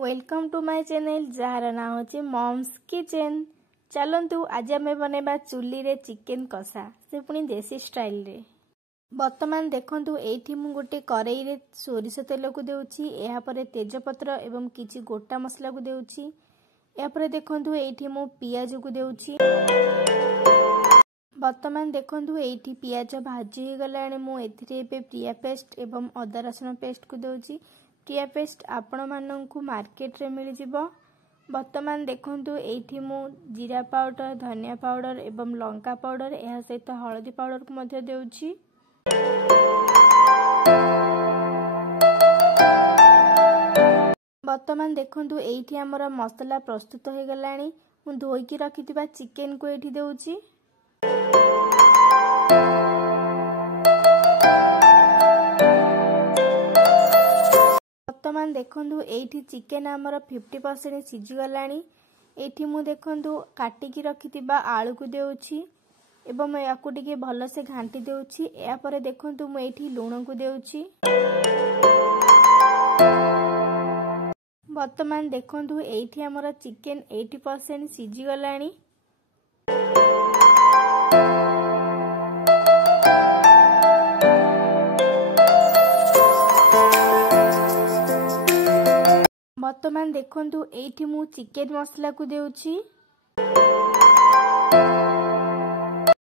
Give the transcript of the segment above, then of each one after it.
Welcome to my channel जार ना होची मॉम्स किचन। चलंतु आज आम बनवा चुली रे चिकेन कषा से पुणी देसी स्टाइल रे। वर्तमान देखंतु एठी मु गोटे करेई रे सोरिष तेल को देउची, एहा परे तेजपत्र एवं किछि गोटा मसला को देउची। एहा परे देखंतु एठी मु पियाज को देउची। वर्तमान देखंतु एठी पियाज भाजी हो गलाणी। मु एथिरे एबे प्रिया पेस्ट एवं अदा रसुण पेस्ट को देउची। प्रिया पेस्ट आपण माननकु मार्केट रे मिल जिवो। वर्तमान देखंतु एठी मु जीरा पाउडर, धनिया पाउडर एवं लंका पाउडर एहा सहित हळदी पाउडर को मध्य देउची। वर्तमान देखंतु एठी हमर मसला प्रस्तुत हो गलाणी। मु धोई की रखिथिबा चिकेन को एठी देउची। वर्तमान देखंतु एठी चिकेन हमर 50% सिझी गलाणी। एठी मु देखंतु काटी की रखिथिबा आलू को देउची एवं याकु टिके भलो से घांटी देउची। या परे देखंतु मु एठी लूण को देउची। वर्तमान देखंतु एठी हमर चिकेन 80% सिझी गलाणी। वर्तमान देखंतु एठी मु चिकेन मसला को देउची।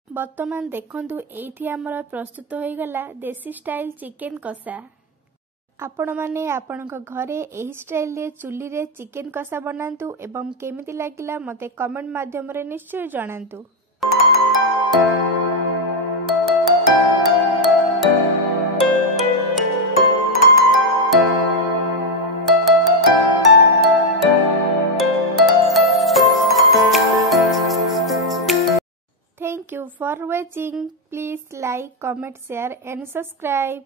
वर्तमान देखंतु एठी हमर प्रस्तुत होई गला देसी स्टाइल चिकेन कषा। आपण माने आपनक घरे एही स्टाइल रे चुली रे चिकेन कषा बनांतु एवं केमिति लागिला मते कमेंट माध्यम रे निश्चय जणांतु। Thank you for watching. Please like, comment, share and subscribe.